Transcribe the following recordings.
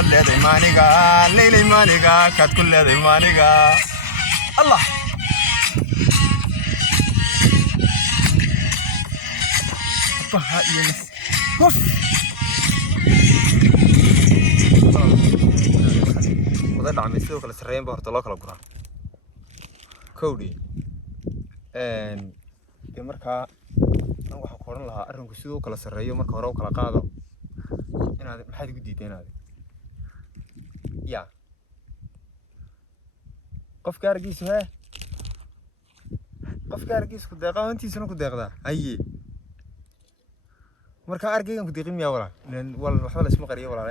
كل هذا مانيقا ليلي مانيقا كات كل هذا مانيقا الله بها ينس هف وضع العمي سوق السرين بهرت الله كلا قرا كودي ان marka aan waxa qoran lahaa arinku sidoo kala sareeyo marka hore oo kala qaado inaad maxaad ugu diideenaad ya qofka argiisu ku deeqa hantiisana ku deeqda ayi marka argaygan ku deeqin miyaa walaal waxba la isma qariyo walaal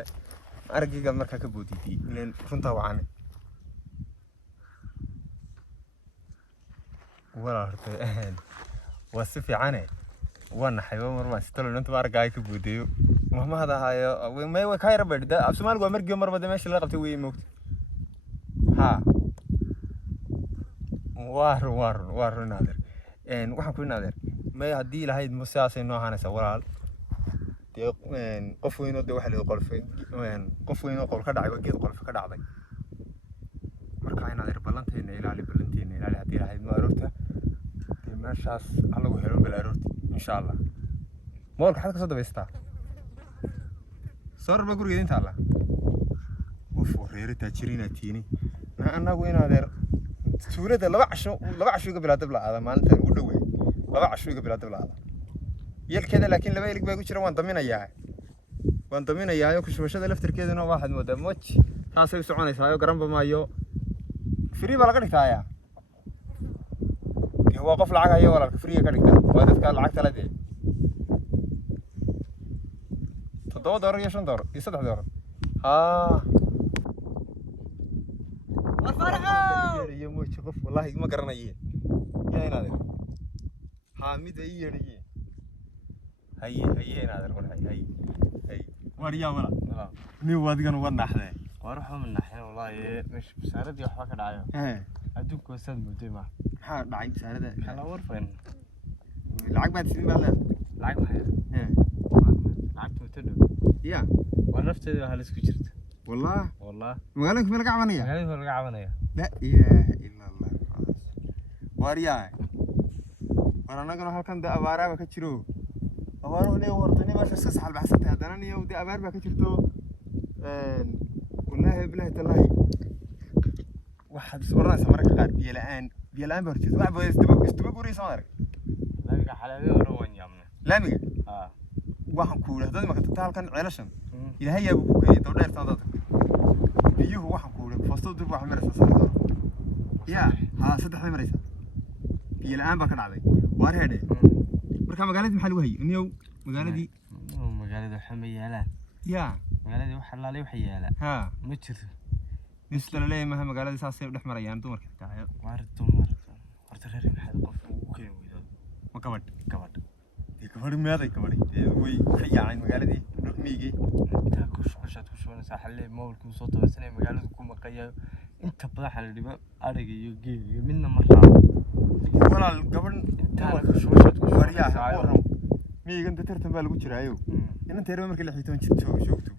argayga marka ka boodidii ileen runta wacan walaal وصفي عنه وانا حيوان مرة ستلون انت بارك جاي كبوديو مهما هذا هاي ما هو كاير برد ابس مال قوامر قوم مرة بدي ماشي لقبتي وين موت ها وار نادر ان waxaan ku naadir may hadii lahayd musaasay noocan sawiraal in qof weyn oo wax la qolfay qof weyn oo qol ka dhacay geed qolf ka dhacday marka ay naadir balanteena ilaali hadii lahayd ma aroorta meeshaas anagu heeran balaaroorti insha Allah moolka xad ka soo dabeystaa sorba guriga inta Allah wafo reerita jirina tiini anagu inaadeer suurada laba casho iga bilaad dablaada maalinta ugu dhaweey laba casho iga bilaad dablaada yelkeeda laakiin laba ilig bay ku jiraan waan daminayaa ku shubashada laftirkeeduna waxaad moodaa moch taasay soconaysaa garan bamaayo free baa laga dhigtaayaa هو قف العقا هي ولا الفريق كذا وهذا كان العقا ثلاثة $3 يا $10 $7 ها الفرحة يا موي شوف والله ما قرنا يا هنا حامد هي هنا هذا هي وريا ولا نيو وادقن ودنا احنا وروحوا من ناحية والله مش بساردي وحبا كدعايو أدوك وساد مديمة maxaa dhacay saarada kala warfan lacag baad siin baad lacag maxay lacagtu tado ya wanafteedu hal isku jirta والله magaalada laga cabanaya la ilaaha illa allah wariyaa waranaga halkan da abaaraaba ka jiro abaaruhu leeyahay wartani ma shaqo saxal baxsatay hadana niyo da abaar ba ka jirto wallahi billahi tallahi waxaad soranaysaa marka qaar biyo la'aan baa horjeed wax baa istaba guraysa ma arag laamiga xalaaliyo hore waan yaabnay laamiga waxaan ku yiraahdaa ma ka tagtaa halkan ceelashan ilaahay yaa ku keenay doo dheer taadada biyuhu waxaan ku yiraahdaa foosto dib wax maraysa saxda ya saddex maraysa biyo la'aan baa ka dhacday waar heede marka magaalada maxaa lagu hayay niyow magaalada waxa ma yaalaan ya magaalada waxa laalay waxa yaala ma jirto نسلا ليه ما هم قالوا لي صار نحمر أيام دمر كتاعي وارد دمر ترى حد قف وكذا ما كبر كبر ماذا كبر وي خيا عين مقالة دي رقميجي أنت كوش وأنا ساحل مول كوسوت بس أنا مقالة تكون مقيا أنت بضح على اللي بقى أرجع يجي منا مرة ولا القبر أنت كوش ورياه ميجي أنت ترتم بالك وتشرايو أنت ترى مركل اللي حيتون شوكتو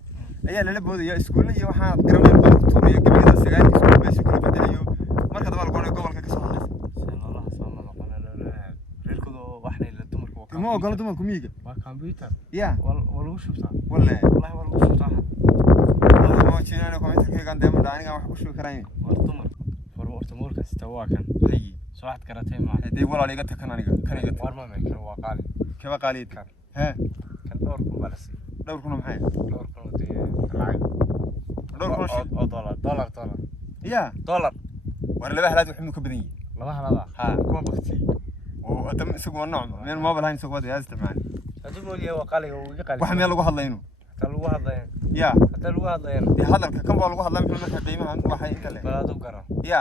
ayaa la labooday ya iskuul iyo waxa garamay qoftu iyo gabadha sagaal iskuul baa iskuul bedelayo marka daba lagu gobolka ka soo hadlay sallallahu sama noqonana reerkooda waxna ila dumarku ma ogolo dumarku miiga waa computer ya walagu shubtaa wallahi walagu shubtaa ma jiraan computerka aan deema daaniga wax ku shubi karaan war dumar horta moolka sita waa kan hay soo waxad karatay ma hadii walaal iga takan aniga kan iga war ma meekan waa qaali kaba qaaliid kan kan dhowr ku balasi dhowr kuna maxay dhowr kuna lacag dhowr kuna shil dollar ya dollar war laba halaad wuxuu ka badan yahay laba halaad kuma baqti oo adam isagu waa nooc meel ma balayn isagu wada isticmaal haduu mooliyo waa qaaliga uu iga qaaliga waxa meel lagu hadlayno ya hadalka kan baa lagu hadlaa muxuu markaa qiimaha waxa inta leh balaadu garo ya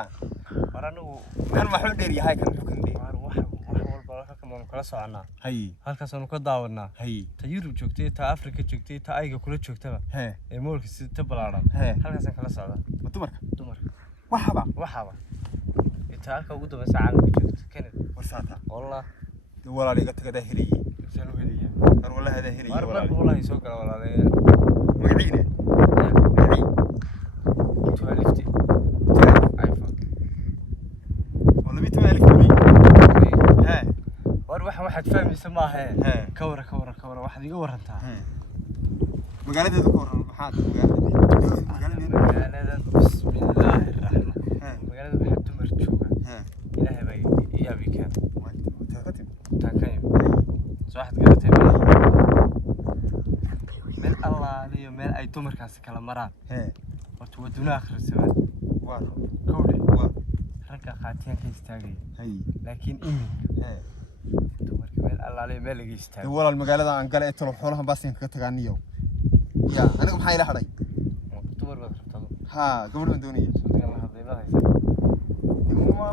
waranu meel ma xul dheer yahay kan xukan dheer wax walba halkan kala soconaa hay halkaas aanu ka daawanaa hay ta Yurub joogtay ta Afrika joogtay ta ayga kula joogtaba ee moolka sida balaaran halkaas kala socda dumarka waxaba inta halka ugu dambaysa caalamka joogta Canada warsata wallah walaaliga tagada heliyay soo heliyay war wallahi hada heliyay wallahi soo gala walaaliga magaciina waxaad fahmaysa maaha Hee. ka wara waxaad iga warantaa magaaladeedu ka waran maxaad magaalada bismillaahi raxmaan magaalada waxaa dumar jooga ilaahay baa iyaabi keen taakayim soo waxaad garatay meel allaaliyo meel ay dumarkaasi kala maraan horta waa dunaa akhrisamaan kowdhe ragga qaatiyaanka istaagaya laakiin iminka dumarka meel allaaliyo meel laga istaago walaal magaalada aan gala ee talo xoolahan baasin kaga tagaaniyo yaa aniga maxay ila xaday dumar baad rabtaa ha gabadh aan doonaya soo la hadlayba haysa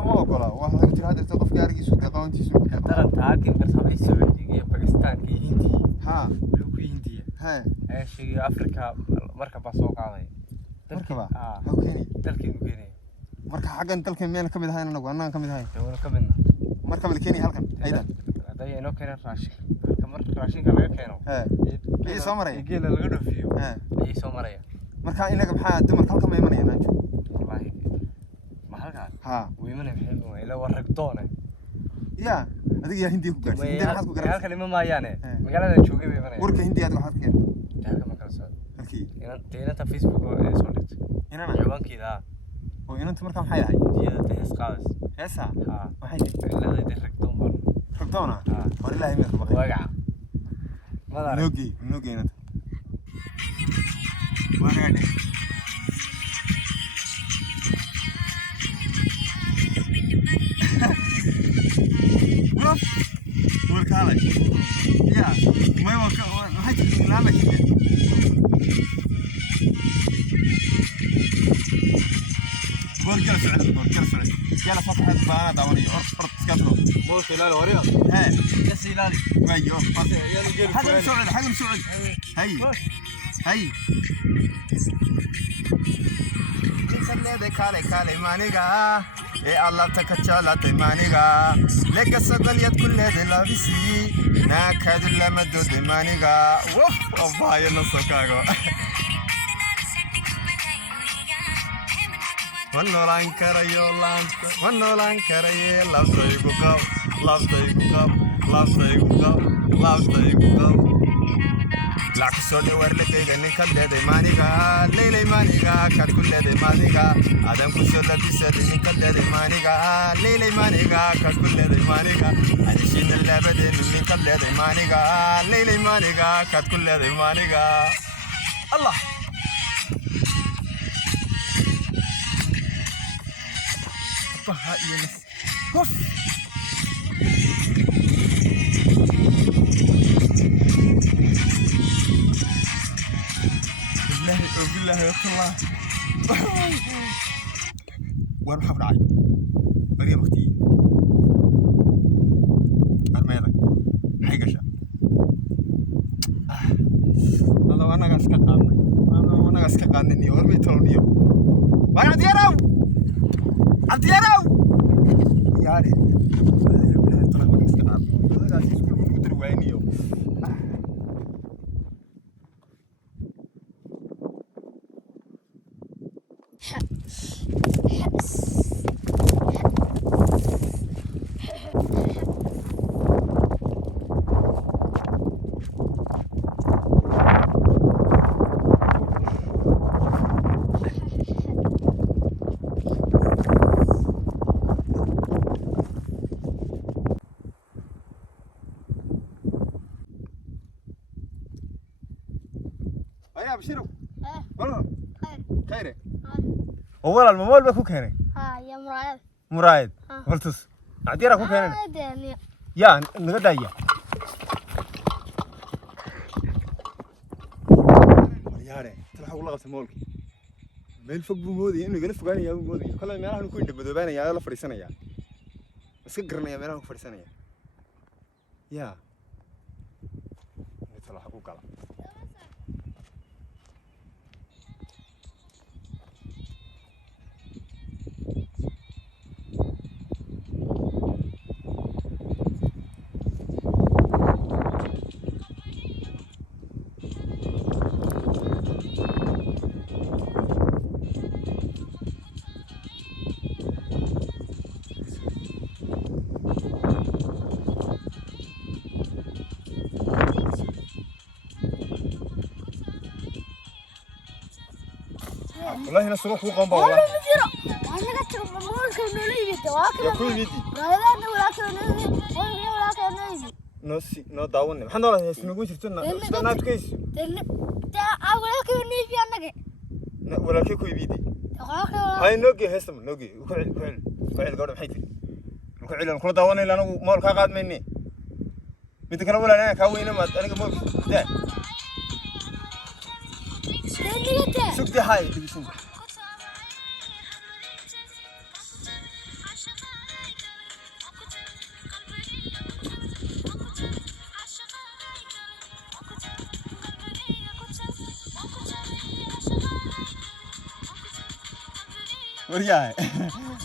ma ogola waxa lagu tiri hadda qofka arigiisu qawantiisu daran taagin garsaabay Sacuudiga iyo Pakistan iyo Hindiya ha wuxuu ku Hindiya ay sheegay Afrika marka ba soo qaaday marka ba halkeeni dalkeenu keenay marka xagan dalkeen meel kamid ahayn anagu anaan kamid ahayn dawlad kamidna marka bal keeni halkan ayda haday inoo keenay raashin marka raashinka laga keeno ee soo maray geela laga dhoofiyo ay soo maraya marka inaga maxaa dumarka halka ma imanayaan anjo wallahi ma halka ha weymana maxay ila waragdoona ya adiga yaa Hindiya ku gaartay Hindiya maxaad ku gaartay halka lima maayaane magaalada joogay bay imanayaan warka Hindiya waxaad ka halka ma kala soo halkii inanta Facebook oo soo dhigtay inana ciwaankeeda oo inanta marka maxay ahay Hindiyada hees qaadays heesa ha waxay leedahay ragdoona war ilaahay ma ka baqay wagaca madar nogi inanta wanaade warkaale ya may waka waxay tihiin laama kide gorgel socod yala fatxad baana daawaniyo orod iska tiro مو خلال وريا ها سيلالي ايوه حاجه سعود هي خليده كالي مانيغا اي الله تكچالته مانيغا لك سقل يد كل هذه لابسي ناكد لما دود مانيغا وف باي نسكاغو ونولان كريو لابتايغو لا كسود ورلكيد نكل دي مانيغا ليلي مانيغا كات كل دي مانيغا ادم كسود بيسد نكل دي مانيغا ليلي مانيغا كات كل دي مانيغا ادشين اللبد نكل دي مانيغا ليلي مانيغا كات كل دي مانيغا الله بها يونس هف بالله يا الله وين محمد علي مريم اختي ارمينا حيقشة والله وانا قاعد اسكت وانا قاعد اسكت عنني ورمي ترونيو باي عبد يارو يعني بالله طلع وانا اسكت عنني قاعد اسكت من مدري وينيو بشيرو والله خير والله الموبايل بكو كيني يا مرايد قلتس عديرا كو كيني يا نغدايا ياري تلحق والله قبت مولك ميل فوق بمودي انو يغلا فوقانيا بمودي كل meelahan ku indhamadoobaanaya la fariisanaya iska garanaya meelahan ku fariisanaya ya tلحق ku kala والله هنا سوق قوم والله انا قلت مولك نوليدي تواكل يا كل ميدي رايدان ولا كان ولا كان نوسي نو داون ما حنا ولا اسمه جرتنا استناد كيس تا ولا كان نيجي انك ولا كي كوي بيدي هاي نوجي هسم نوجي وكعل قول محيتي وكعل كل داون الا انا مول كا قاد مني ميد كلا ولا انا كاوينا ما انا مو ده سوق دي هاي تجيسون ورياه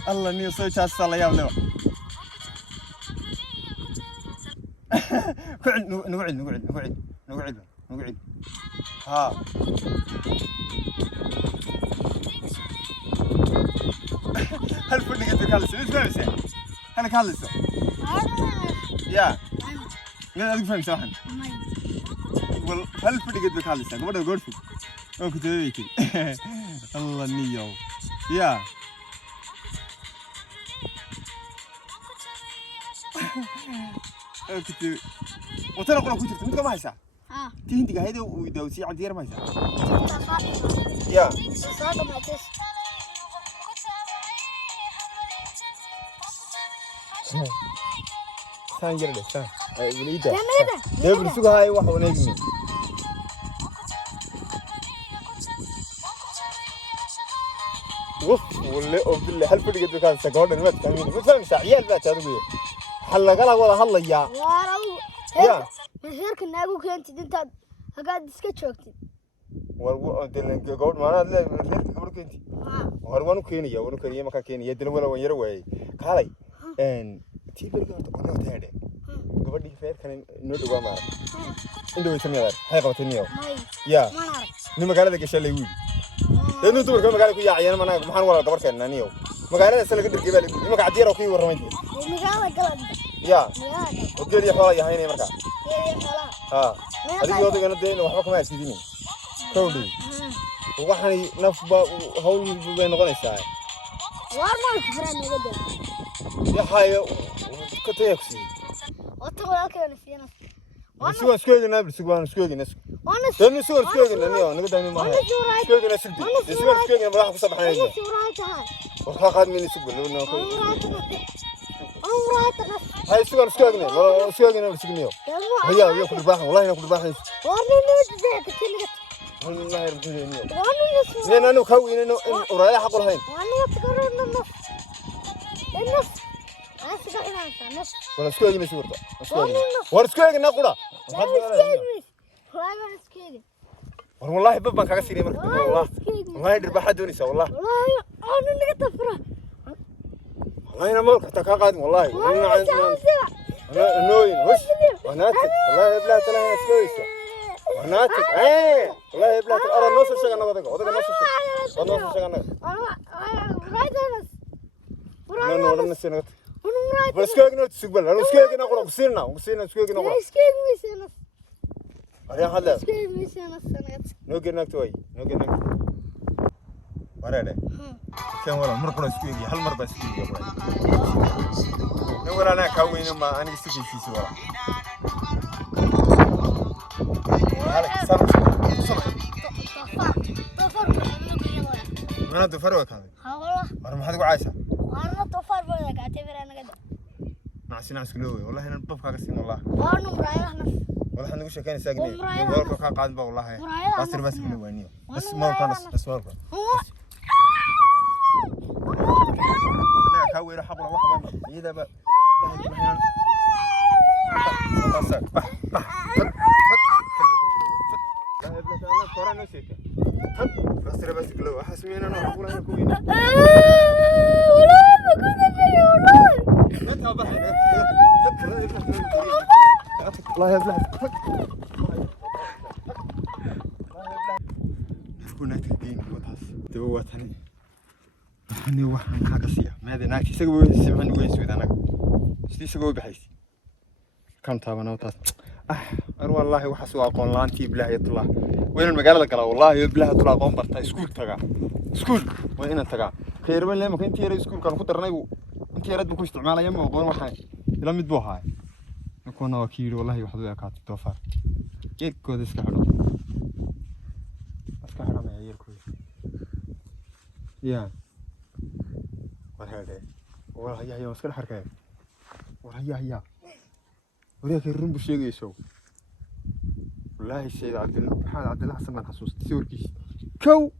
الله نيو سوي شاس الله يا ولد نقعد ها هل فني قد كالس اسمع انا كالس يا لا ادق فهم صراحه وال هل فني قد كالس قبل غرفه او كنت ويكي الله نيو يا كنت وترى كنت انت ما هيسا تهندي هيدا ودوسي على دير ما هيسا يا سانجر ده سان وليدا ده بنسوق هاي واحد ونجمي وف ولا بالله هل فرق قد كان سكون ما تفهمين ما فهم عيال بقى تقول حلا قال ولا هلا يا يا غيرك ناقو كنت انت قاعد اسكت شوكتي ورو دل قول ما انا لا غيرك قبل كنت ورو كينيا ورو كينيا ما كان كينيا دل ولا وير واي قالي ان تي برغا تقول تاده gabadhii feerkan inoo dhawaa maar indhow taniyaar hay qabataniyo ya ni magaalada gashay wiil inuu duurka magaalada ku yaacayna manaag maxaan wala gabar keenaniyo magaalada salaga dirgay baa leeyahay magac diiro ku warramay magaalada galad ya ogeed iyo xoolo yahaynay marka ha adiga odagana deeyna waxba kuma asidinin kowdii waxaan nafba hawl bay noqonaysaa war ma ku faraan nabada ya hayo ka tayaksi وتقول كذا نسينا نسوي سكوجي نابل سكوجي نسوي أنا نسوي سكوجي نيو نقدر نما سكوجي نسدي نسوي سكوجي نبغى ناخذ صباح نيجي وخاخد مني سكوجي لو ناخذ هاي سكوجي لا سكوجي نابل سكوجي هيا كل باخ والله كل باخ وانا نمت زي كتير والله يرجعني نيو وانا نينا أنا كوي إنه ورايا حق الحين وانا تقرر النص ولا سكوجي نسوي ورا سكوجي ناقولا والله بابا كاغا سيري مركب والله درب حد ونسا والله انا نقطه فرا والله انا مالك حتى كاقاد والله انا نوين وش وناتك والله بلا تلا سكويسه وناتك والله بلا ترى نص شغل نقدك ودك نص شغل انا رايد نسينا بس كيف تسقبل أنا سكيك نقول وسينا سكيك نقول سكيك ميسنا أريا خلا سكيك ميسنا السنة نوجي نكتوي نوجي نك ورا كم ورا مرة سكيك هل مرة سكيك يا بوي نقول أنا كوين ما أنا سكيك في سوا هلا صار أنا تفرق هذا والله أنا ما حد يقول عايشة أنا طفل بقولك اعتبر أنا كده نعس كلوي والله أنا الطف كاسين والله وأنا مرايح نفس والله إحنا وش كان ساقني والله كان قاعد بقى والله بس كلوي بس ما كان بس ما كان أنا كوي راح أبغى واحد إذا بقى بس بس كلوي أحس مين أنا أقول أنا كوي الله يبلع كنا تدين وتحس توتني أنا واحد حاجة سيا ما أدري ناكتي سوي سمعنا وين سويت أنا شتي سوي بحيث كم تابنا وتحس والله وحسوا أقول لانتي بلا يطلع وين المقالة قالوا والله بلا يطلع قوم برتا سكول تجا iskuul waa inaan tagaa khayrbaan leema ka intii yar iskuulkaan ku darnay intii yarad buu ku isticmaalaya ma aqoon waxaan ila mid buu ahaay nakuna waa kiiri wallahi waxdu ay kaatay doofaar geedkooda iska xidho ma yeelkooda يا والله يا مسكر حركة والله يا وريك الرمب الشيء يسوي والله الشيء عبد الله حسن من حسوس تسور كيس كو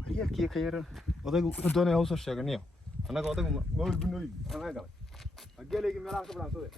وريك يا خير وضعوا الدنيا هوس الشيء أنا قاعد أقول ما هو البنوي أنا قال أجي لك ملعب قبل عصير